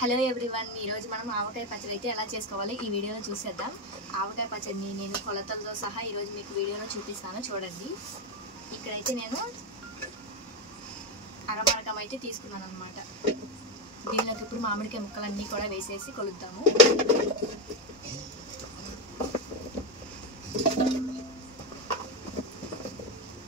Hello everyone, ఈరోజు మనం ఆవకాయ పచ్చడి అయితే ఎలా చేసుకోవాలి ఈ వీడియోలో చూసేద్దాం. ఆవకాయ పచ్చడిని నేను కొలతలతో సహా ఈరోజు మీకు వీడియోలో చూపిస్తాను, చూడండి. ఇక్కడైతే నేను అరమరకం అయితే తీసుకున్నాను అనమాట. దీనిలోకి ఇప్పుడు మామిడికాయ ముక్కలన్నీ కూడా వేసేసి కొలుద్దాము.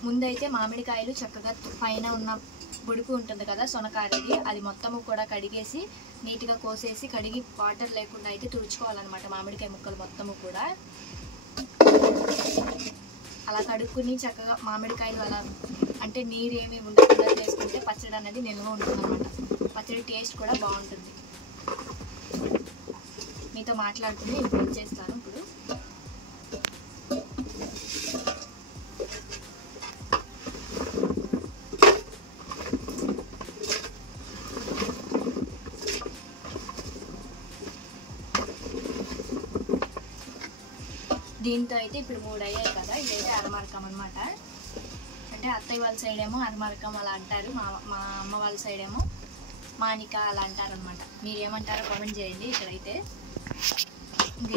ముందైతే మామిడికాయలు చక్కగా పైన ఉన్న బుడుకు ఉంటుంది కదా సొనకారిది, అది మొత్తము కూడా కడిగేసి నీట్గా కోసేసి కడిగి వాటర్ లేకుండా అయితే తుడుచుకోవాలన్నమాట. మామిడికాయ ముక్కలు మొత్తము కూడా అలా కడుక్కుని చక్కగా మామిడికాయలు అలా అంటే నీరు ఏమి ఉండకుండా చేసుకుంటే పచ్చడి అనేది నిల్వ ఉంటుంది అనమాట. పచ్చడి టేస్ట్ కూడా బాగుంటుంది. మీతో మాట్లాడుకుని ఇప్పుడు చేస్తాను. ఇప్పుడు దీంతో అయితే ఇప్పుడు 3 అయ్యాయి కదా, ఇదైతే అరమరకం అనమాట. అంటే అత్తయ్య వాళ్ళ సైడ్ ఏమో అరమరకం అలా అంటారు, మా అమ్మ వాళ్ళ సైడ్ ఏమో మానిక అలా అంటారు అనమాట. మీరు ఏమంటారో కామెంట్ చేయండి. ఇక్కడైతే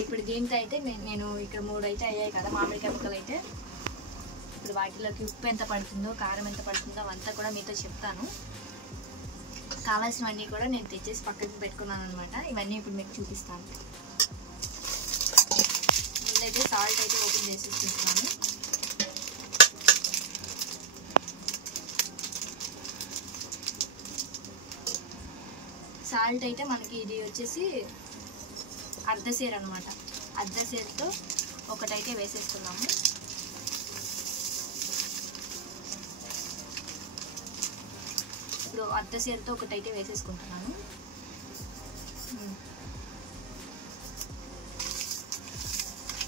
ఇప్పుడు దీంతో అయితే నేను ఇక్కడ 3 అయితే అయ్యాయి కదా మామిడికాయ ముక్కలు అయితే. ఇప్పుడు వాటిలోకి ఉప్పు ఎంత పడుతుందో కారం ఎంత పడుతుందో అవంతా కూడా మీతో చెప్తాను. కావాల్సినవన్నీ కూడా నేను తెచ్చేసి పక్కకి పెట్టుకున్నాను అనమాట. ఇవన్నీ ఇప్పుడు మీకు చూపిస్తాను. అయితే సాల్ట్ అయితే ఓపెన్ చేసేసుకుంటున్నాను. సాల్ట్ అయితే మనకి ఇది వచ్చేసి అర్ధసేరు అనమాట. అర్ధసేరుతో ఒకటైతే వేసేసుకున్నాము. ఇప్పుడు అర్ధసేరుతో ఒకటైతే వేసేసుకుంటున్నాను.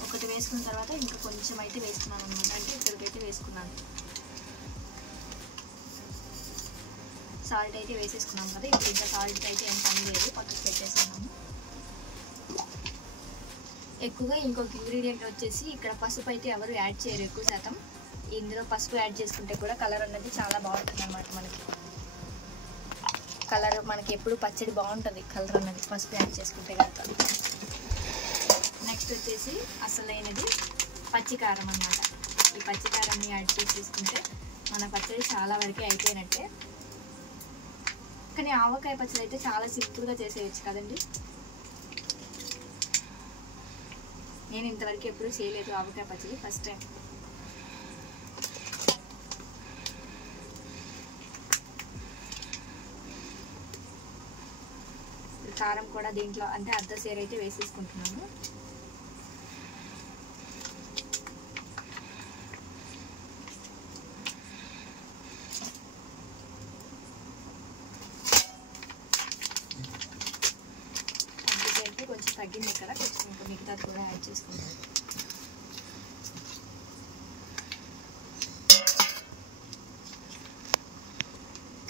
ఒకటి వేసుకున్న తర్వాత ఇంకా కొంచెం అయితే వేసుకున్నాను అనమాట. అంటే ఇక్కడికైతే వేసుకున్నాను. సాల్ట్ అయితే వేసేసుకున్నాం కదా. ఇప్పుడు ఇంకా సాల్ట్ అయితే ఏం పని లేదు, పక్కకు పెట్టేసుకున్నాము. ఎక్కువగా ఇంకొక ఇంగ్రీడియంట్ వచ్చేసి ఇక్కడ పసుపు అయితే ఎవరు యాడ్ చేయరు ఎక్కువ శాతం. ఇందులో పసుపు యాడ్ చేసుకుంటే కూడా కలర్ అనేది చాలా బాగుంటుంది అనమాట. మనకి కలర్ మనకి ఎప్పుడు పచ్చడి బాగుంటుంది కలర్ అన్నది పసుపు యాడ్ చేసుకుంటే కనుక. నెక్స్ట్ వచ్చేసి అసలైనది పచ్చికారం అన్నమాట. ఈ పచ్చికారాన్ని యాడ్ చేసుకుంటే మన పచ్చడి చాలా వరకు అయిపోయినట్టే. కానీ ఆవకాయ పచ్చడి అయితే చాలా సింపుల్గా చేసేయచ్చు కదండి. నేను ఇంతవరకు ఎప్పుడు చేయలేదు ఆవకాయ పచ్చడి, ఫస్ట్ టైం. కారం కూడా దీంట్లో అంటే అర్ధసేరు అయితే వేసేసుకుంటున్నాను. కొంచెం తగ్గింది కదా, కొంచెం ఇంకా మిగతా కూడా యాడ్ చేసుకుంటాను.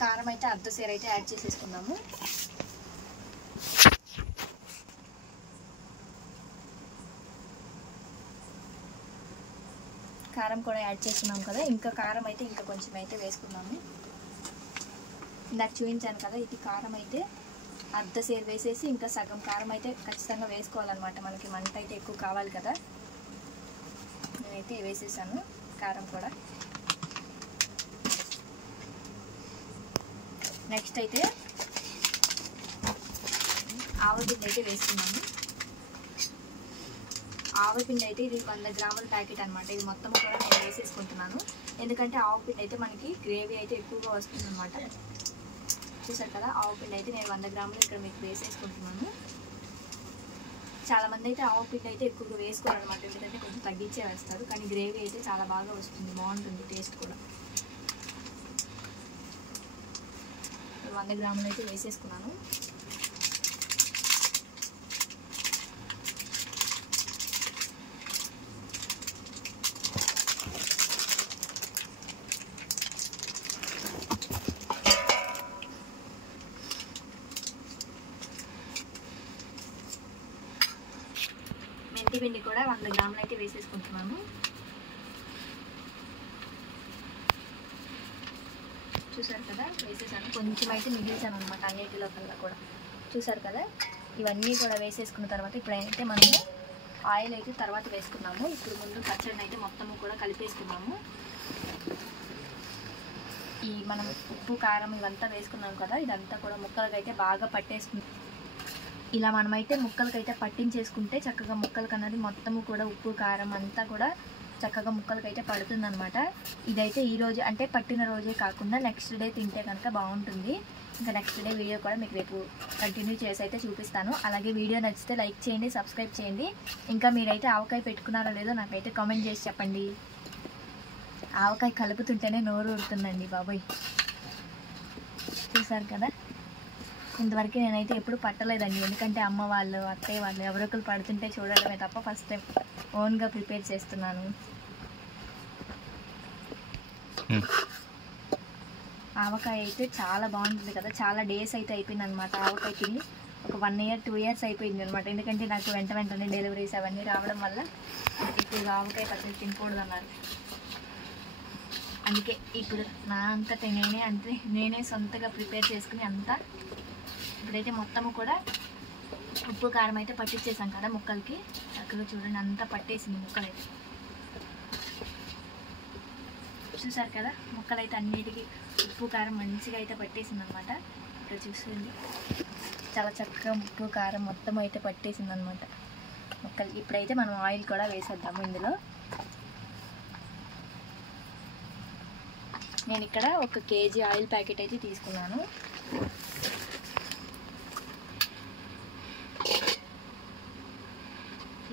కారం అయితే అర్ధసేరు అయితే యాడ్ చేసేసుకున్నాము. కారం కూడా యాడ్ చేసుకున్నాం కదా. ఇంకా కారం అయితే ఇంకా కొంచెం అయితే వేసుకున్నాము. ఇందాక చూపించాను కదా, ఇది కారం అయితే అర్ధసేరు వేసేసి ఇంకా సగం కారం అయితే ఖచ్చితంగా వేసుకోవాలన్నమాట. మనకి మంట అయితే ఎక్కువ కావాలి కదా. నేనైతే వేసేసాను కారం కూడా. నెక్స్ట్ అయితే ఆవపిండి అయితే వేసుకున్నాము. ఆవపిండి అయితే ఇది 100 గ్రాముల ప్యాకెట్ అనమాట. ఇది మొత్తం కూడా నేను వేసేసుకుంటున్నాను. ఎందుకంటే ఆవపిండి అయితే మనకి గ్రేవీ అయితే ఎక్కువగా వస్తుంది అనమాట. చూసారు కదా, ఆవపిండి అయితే నేను 100 గ్రాములు ఇక్కడ మీకు వేసేసుకుంటున్నాను. చాలామంది అయితే ఆవపిండి అయితే ఎక్కువగా వేసుకోవాలన్నమాట, ఎందుకంటే కొంచెం తగ్గించే వేస్తారు. కానీ గ్రేవీ అయితే చాలా బాగా వస్తుంది, బాగుంటుంది టేస్ట్ కూడా. 100 గ్రాములు అయితే వేసేసుకున్నాను. మెంతి పిండి కూడా 100 గ్రాములు అయితే వేసేసుకుంటున్నాను. చూసారు కదా వేసేసాను. కొంచెం అయితే మిగిల్చాను అనమాట అన్నిటిలో కల్లా కూడా. చూసారు కదా, ఇవన్నీ కూడా వేసేసుకున్న తర్వాత ఇప్పుడైతే మనము ఆయిల్ అయితే తర్వాత వేసుకున్నాము. ఇప్పుడు ముందు పచ్చడిని అయితే మొత్తము కూడా కలిపేసుకున్నాము. ఈ మనం ఉప్పు కారం ఇవంతా వేసుకున్నాం కదా, ఇదంతా కూడా ముక్కలకైతే బాగా పట్టేసుకుంది. ఇలా మనమైతే ముక్కలకైతే పట్టించేసుకుంటే చక్కగా ముక్కలకి అన్నది మొత్తము కూడా ఉప్పు కారం అంతా కూడా చక్కగా ముక్కలకైతే పడుతుందన్నమాట. ఇదైతే ఈరోజు అంటే పట్టిన రోజే కాకుండా నెక్స్ట్ డే తింటే కనుక బాగుంటుంది. ఇంకా నెక్స్ట్ డే వీడియో కూడా మీకు రేపు కంటిన్యూ చేసి అయితే చూపిస్తాను. అలాగే వీడియో నచ్చితే లైక్ చేయండి, సబ్స్క్రైబ్ చేయండి. ఇంకా మీరైతే ఆవకాయ పెట్టుకున్నారో లేదో నాకైతే కామెంట్ చేసి చెప్పండి. ఆవకాయ కలుపుతుంటేనే నోరు ఊరుతుందండి బాబోయ్. చూసారు కదా, ఇంతవరకు నేనైతే ఎప్పుడు పట్టలేదండి. ఎందుకంటే అమ్మ వాళ్ళు అత్తయ్య వాళ్ళు ఎవరొకరు పడుతుంటే చూడడమే తప్ప ఫస్ట్ టైం ఓన్గా ప్రిపేర్ చేస్తున్నాను. ఆవకాయ అయితే చాలా బాగుంటుంది కదా, చాలా డేస్ అయితే అయిపోయింది అనమాట ఆవకాయ తిని. ఒక 1 year 2 years అయిపోయింది అనమాట. ఎందుకంటే నాకు వెంటనే డెలివరీస్ అవన్నీ రావడం వల్ల ఎక్కువగా ఆవకాయ పచ్చడి తినకూడదు అన్నారు. అందుకే ఇప్పుడు నా అంతటా నేనే సొంతగా ప్రిపేర్ చేసుకుని అంతా ఇప్పుడైతే మొత్తము కూడా ఉప్పు కారం అయితే పట్టించేసాం కదా ముక్కలకి. చక్కగా చూడండి, అంతా పట్టేసింది ముక్కలైతే. చూసారు కదా, ముక్కలైతే అన్నిటికీ ఉప్పు కారం మంచిగా అయితే పట్టేసింది అనమాట. ఇక్కడ చూస్తుంది, చాలా చక్కగా ఉప్పు కారం మొత్తం అయితే పట్టేసింది అనమాట ముక్కలు. ఇప్పుడైతే మనం ఆయిల్ కూడా వేసేద్దాము ఇందులో. నేను ఇక్కడ 1 kg ఆయిల్ ప్యాకెట్ అయితే తీసుకున్నాను.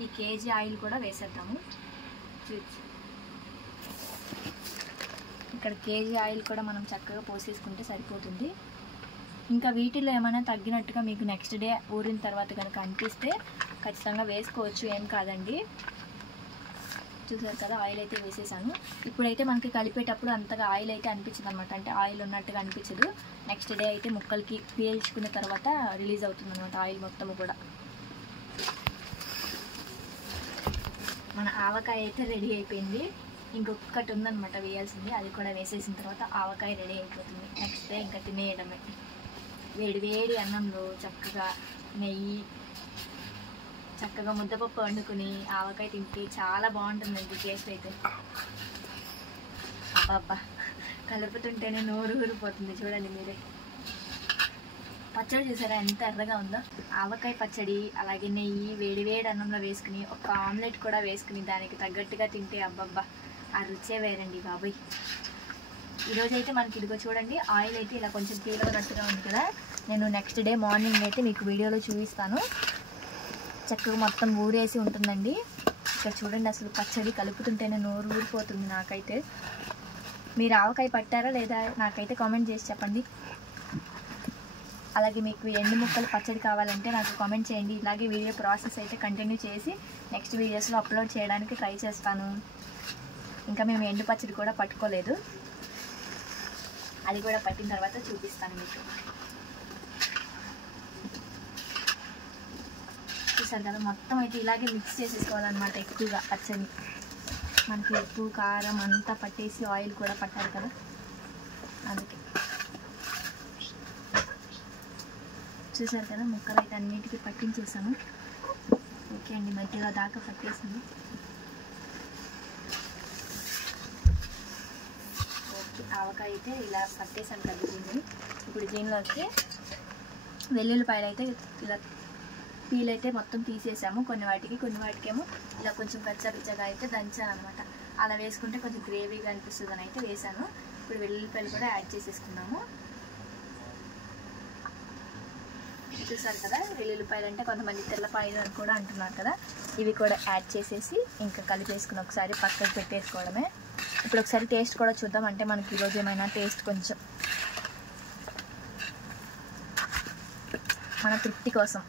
ఈ కేజీ ఆయిల్ కూడా వేసేద్దాము. ఇక్కడ కేజీ ఆయిల్ కూడా మనం చక్కగా పోసేసుకుంటే సరిపోతుంది. ఇంకా వీటిలో ఏమైనా తగ్గినట్టుగా మీకు నెక్స్ట్ డే ఊరిన తర్వాత కనుక అనిపిస్తే ఖచ్చితంగా వేసుకోవచ్చు, ఏం కాదండి. చూసారు కదా, ఆయిల్ అయితే వేసేసాను. ఇప్పుడైతే మనకి కలిపేటప్పుడు అంతగా ఆయిల్ అయితే అనిపించదు అనమాట. అంటే ఆయిల్ ఉన్నట్టుగా అనిపించదు. నెక్స్ట్ డే అయితే ముక్కలకి పీల్చుకున్న తర్వాత రిలీజ్ అవుతుంది అనమాట ఆయిల్ మొత్తము కూడా. మన ఆవకాయ అయితే రెడీ అయిపోయింది. ఇంకొకటి ఉందన్నమాట వేయాల్సింది, అది కూడా వేసేసిన తర్వాత ఆవకాయ రెడీ అయిపోతుంది. నెక్స్ట్ డే ఇంకా తినేయడమే. వేడి అన్నంలో చక్కగా నెయ్యి, చక్కగా ముద్దపప్పు వండుకుని ఆవకాయ తింటే చాలా బాగుంటుందండి టేస్ట్ అయితే. అబ్బా, కలుపుతుంటేనే నోరు ఊరిపోతుంది. చూడండి మీరే. పచ్చడి చూసారా ఎంత ఎర్రగా ఉందో. ఆవకాయ పచ్చడి అలాగే నెయ్యి వేడి అన్నంలో వేసుకుని ఒక ఆమ్లెట్ కూడా వేసుకుని దానికి తగ్గట్టుగా తింటే అబ్బబ్బా ఆ రుచే వేరండి బాబాయ్. ఈరోజైతే మనకి ఇదిగో చూడండి, ఆయిల్ అయితే ఇలా కొంచెం పీలవనట్టుగా ఉంది కదా. నేను నెక్స్ట్ డే మార్నింగ్ అయితే మీకు వీడియోలో చూపిస్తాను. చక్కగా మొత్తం ఊరేసి ఉంటుందండి. ఇక్కడ చూడండి, అసలు పచ్చడి కలుపుతుంటేనే నోరు ఊరిపోతుంది నాకైతే. మీరు ఆవకాయ పట్టారా లేదా నాకైతే కామెంట్ చేసి చెప్పండి. అలాగే మీకు ఎండు ముక్కలు పచ్చడి కావాలంటే నాకు కామెంట్ చేయండి. ఇలాగే వీడియో ప్రాసెస్ అయితే కంటిన్యూ చేసి నెక్స్ట్ వీడియోస్లో అప్లోడ్ చేయడానికి ట్రై చేస్తాను. ఇంకా మేము ఎండు పచ్చడి కూడా పట్టుకోలేదు, అది కూడా పట్టిన తర్వాత చూపిస్తాను మీకు. చూసారు కదా, మొత్తం అయితే ఇలాగే మిక్స్ చేసేసుకోవాలన్నమాట. ఎక్కువగా పచ్చడి మనకి ఉప్పు కారం అంతా పట్టేసి ఆయిల్ కూడా పట్టాలి కదా, అందుకే. చూసారు కదా, ముక్కలు అయితే అన్నిటికీ పట్టించేసాము. ఓకే అండి, మధ్యలో దాకా పట్టేసింది. ఓకే, ఆవకాయ అయితే ఇలా పట్టేసాను కదా దీన్ని. ఇప్పుడు దీనిలోకి వెల్లుల్లిపాయలు అయితే ఇలా పీల్ అయితే మొత్తం తీసేసాము. కొన్ని వాటికేమో ఇలా కొంచెం కచ్చగా అయితే దంచాను అనమాట. అలా వేసుకుంటే కొంచెం గ్రేవీగా అనిపిస్తుంది అని అయితే వేసాను. ఇప్పుడు వెల్లుల్లిపాయలు కూడా యాడ్ చేసేసుకున్నాము. చూసారు కదా, వెల్లుల్లిపాయలు అంటే కొంతమంది తెల్లపాయలు అని కూడా అంటున్నారు కదా. ఇవి కూడా యాడ్ చేసేసి ఇంకా కలిపేసుకుని ఒకసారి పక్కకు పెట్టేసుకోవడమే. ఇప్పుడు ఒకసారి టేస్ట్ కూడా చూద్దాం. అంటే మనకి ఈరోజు ఏమైనా టేస్ట్ కొంచెం మన తృప్తి కోసం.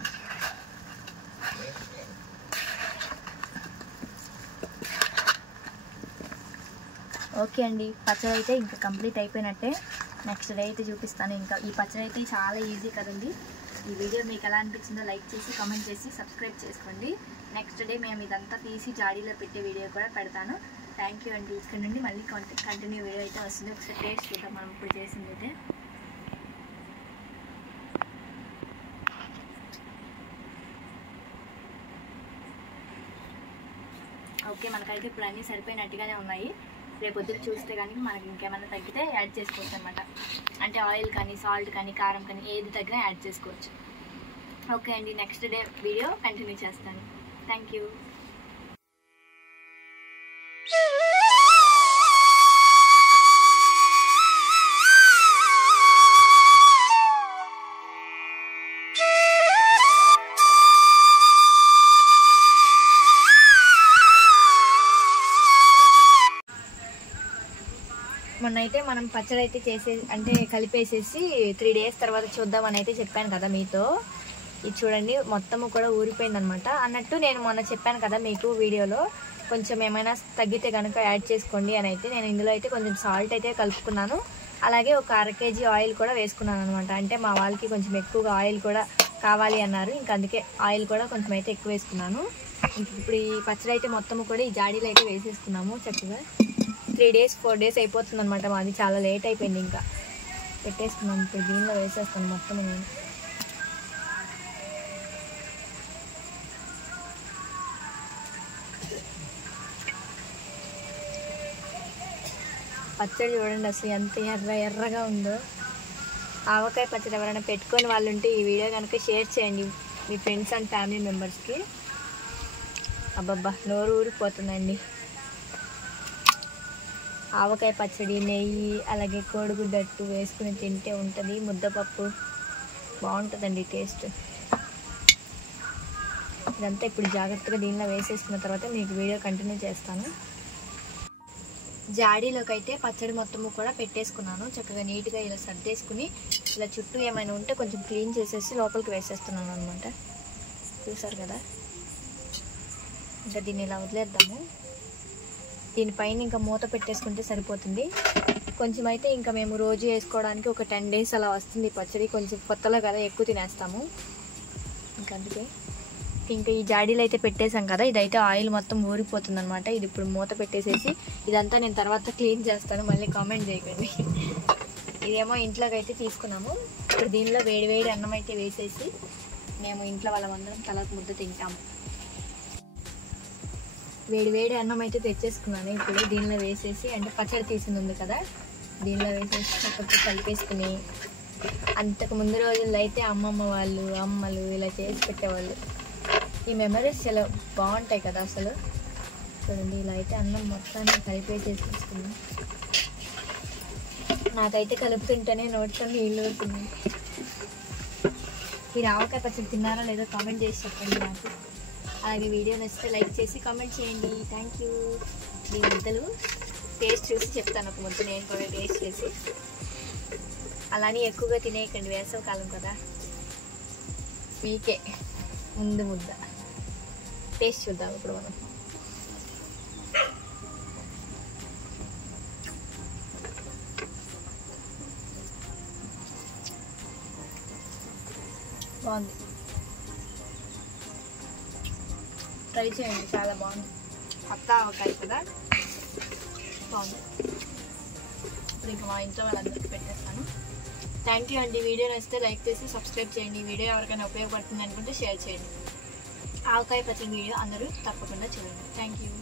ఓకే అండి, పచ్చడి అయితే ఇంకా కంప్లీట్ అయిపోయినట్టే. నెక్స్ట్ డే అయితే చూపిస్తాను. ఇంకా ఈ పచ్చడి అయితే చాలా ఈజీ కదండి. ఈ వీడియో మీకు ఎలా అనిపించిందో లైక్ చేసి కామెంట్ చేసి సబ్స్క్రైబ్ చేసుకోండి. నెక్స్ట్ డే మేము ఇదంతా తీసి జాడీలో పెట్టే వీడియో కూడా పెడతాను. థ్యాంక్ యూ అండి. ఇక్కడ నుండి మళ్ళీ కంటిన్యూ వీడియో అయితే వస్తుంది. ఒకసారి టేస్ట్ చూద్దాం మనం ఇప్పుడు చేసింది అయితే. ఓకే, మనకైతే ఇప్పుడు అన్నీ సరిపోయినట్టుగానే ఉన్నాయి. రేపొద్దున చూస్తే కానీ మనకి ఇంకేమైనా తగ్గితే యాడ్ చేసుకోవచ్చు అనమాట. అంటే ఆయిల్ కానీ సాల్ట్ కానీ కారం కానీ ఏది తగ్గినా యాడ్ చేసుకోవచ్చు. ఓకే అండి, నెక్స్ట్ డే వీడియో కంటిన్యూ చేస్తాను. Thank you. మొన్నైతే మనం పచ్చడి అయితే అంటే కలిపేసేసి 3 days తర్వాత చూద్దామని అయితే చెప్పాను కదా మీతో. ఇది చూడండి మొత్తము కూడా ఊరిపోయిందనమాట. అన్నట్టు నేను మొన్న చెప్పాను కదా మీకు వీడియోలో, కొంచెం ఏమైనా తగ్గితే కనుక యాడ్ చేసుకోండి అని అయితే నేను ఇందులో అయితే కొంచెం సాల్ట్ అయితే కలుపుకున్నాను. అలాగే ఒక 1/2 kg ఆయిల్ కూడా వేసుకున్నాను అనమాట. అంటే మా వాళ్ళకి కొంచెం ఎక్కువగా ఆయిల్ కూడా కావాలి అన్నారు, ఇంకా అందుకే ఆయిల్ కూడా కొంచెం అయితే ఎక్కువ వేసుకున్నాను. ఇప్పుడు ఈ పచ్చడి అయితే మొత్తము కూడా ఈ జాడీలో అయితే వేసేసుకున్నాము. చక్కగా 3 days 4 days అయిపోతుంది అనమాట. మాది చాలా లేట్ అయిపోయింది, ఇంకా పెట్టేసుకున్నాము. ఇప్పుడు దీనిలో వేసేస్తాను మొత్తం నేను. పచ్చడి చూడండి అసలు ఎంత ఎర్రగా ఉందో. ఆవకాయ పచ్చడి ఎవరైనా పెట్టుకొని వాళ్ళు ఉంటే ఈ వీడియో కనుక షేర్ చేయండి మీ ఫ్రెండ్స్ అండ్ ఫ్యామిలీ మెంబర్స్కి. అబ్బబ్బా నోరు ఊరిపోతుందండి. ఆవకాయ పచ్చడి, నెయ్యి, అలాగే కోడిగుడ్డట్టు వేసుకుని తింటే ఉంటుంది. ముద్దపప్పు బాగుంటుందండి టేస్ట్. ఇదంతా ఇప్పుడు జాగ్రత్తగా దీనిలో వేసేసుకున్న తర్వాత మీకు వీడియో కంటిన్యూ చేస్తాను. జాడీలోకి అయితే పచ్చడి మొత్తము కూడా పెట్టేసుకున్నాను. చక్కగా నీట్గా ఇలా సర్దేసుకుని ఇలా చుట్టూ ఏమైనా ఉంటే కొంచెం క్లీన్ చేసేసి లోపలికి వేసేస్తున్నాను అనమాట. చూసారు కదా, ఇంకా దీన్ని ఇలా వదిలేద్దాము. దీనిపైన ఇంకా మూత పెట్టేసుకుంటే సరిపోతుంది. కొంచెం అయితే ఇంకా మేము రోజు వేసుకోవడానికి ఒక 10 days అలా వస్తుంది పచ్చడి. కొంచెం కొత్తలో కదా ఎక్కువ తినేస్తాము, ఇంకా అందుకే ఇంకా ఈ జాడీలు అయితే పెట్టేసాం కదా. ఇదైతే ఆయిల్ మొత్తం ఊరిపోతుంది అనమాట. ఇది ఇప్పుడు మూత పెట్టేసేసి ఇదంతా నేను తర్వాత క్లీన్ చేస్తాను, మళ్ళీ కామెంట్ చేయకండి. ఇదేమో ఇంట్లోకి అయితే తీసుకున్నాము. ఇప్పుడు దీనిలో వేడి అన్నం అయితే వేసేసి మేము ఇంట్లో వాళ్ళందరం తలకు ముద్ద తింటాము. వేడి అన్నం అయితే తెచ్చేసుకున్నాను. ఇప్పుడు దీనిలో వేసేసి, అంటే పచ్చడి తీసింది ఉంది కదా, దీనిలో వేసేసి చక్కగా కలిపేసుకుని, అంతకు ముందు రోజుల్లో అయితే అమ్మమ్మ వాళ్ళు అమ్మలు ఇలా చేసి పెట్టేవాళ్ళు. ఈ మెమరీస్ చాలా బాగుంటాయి కదా అసలు. చూడండి ఇలా అయితే అన్నం మొత్తాన్ని కలిపేసేసుకున్నాం. నాకైతే కలుపుతుంటేనే నోటితో నీళ్ళు ఊరుతుంది. మీరు ఆవకాయ పచ్చడి తిన్నారా లేదో కామెంట్ చేసి చెప్పండి నాకు. అలాగే వీడియో నచ్చితే లైక్ చేసి కామెంట్ చేయండి. Thank you. ఈ ముద్దలు టేస్ట్ చూసి చెప్తాను, ఒక ముద్ద నేను కూడా టేస్ట్ చేసి. అలానే ఎక్కువగా తినేయకండి, వేసవి కాలం కదా. మీకే ముందు ముద్ద టేస్ట్ చూద్దాం ఇప్పుడు మనం. బాగుంది, ట్రై చేయండి, చాలా బాగుంది. కొత్త ఆవకాయ కదా, బాగుంది. ఇప్పుడు ఇంకా మా ఇంట్లో వాళ్ళందరికీ పెట్టేస్తాను. థ్యాంక్ యూ అండి. వీడియో నచ్చితే లైక్ చేసి సబ్స్క్రైబ్ చేయండి. వీడియో ఎవరికైనా ఉపయోగపడుతుంది అనుకుంటే షేర్ చేయండి. ఆవకాయ పచ్చడి వీడియో అందరూ తప్పకుండా చూడండి. Thank you.